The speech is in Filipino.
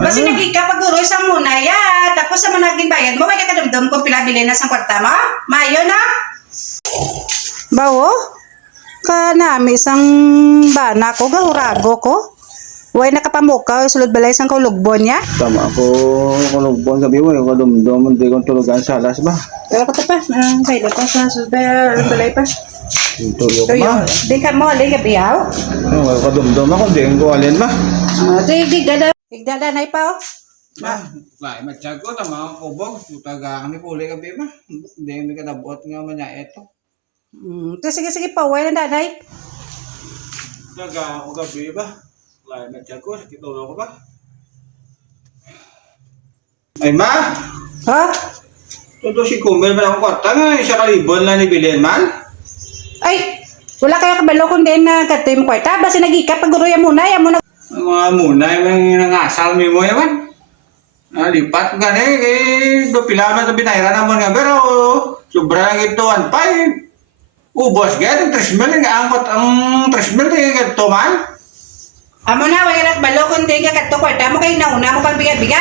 Kasi nagkikapaguro isang muna ya. Tapos sa managing bayad mo, may kakadumdum kung pilabili na sa kwarta mo. Mayo na. Bawo? Kanami isang bana ko, gahurago ko. Huwag nakapamukaw, sulod balay isang kaulugbon niya. Tama ako kulugbon gabi mo, yung kadumdum, hindi kong tulugan sa alas ba? Pero ko pa, kaya pa sa balay pa. Tulog ma. Di ka mo, di ka biyaw. Yung kadumdum ako, hindi ko alin ba? Tigdada na ipaw. Lai matiyag ko, tama ako kubog, tutagaan ni puli gabi ba? Hindi may kadabot nga man niya ito. Sige pa, huwag na danay. Tagaan ko gabi ba? Lai matiyag ko, sakit ulo ko ba? Ay ma! Ha? Ito si Kumel man akong kwarta nga, isa kalibon lang ni Bilin man. Ay, wala kaya kabalo kung din na katim kwarta. Basta nagika, paguruya muna, yan muna. Ang mga muna, yung nangasal mo mo yaman. Lipat nga do pilaman ito binayran naman nga, pero sobra lang ito, 1.5. Ubos nga, yung 3 mil, angkot ang 3 mil, ito man. Amo na, wala na kabalo kung din ka kato kwarta mo, kayo nauna mo pang biga-biga.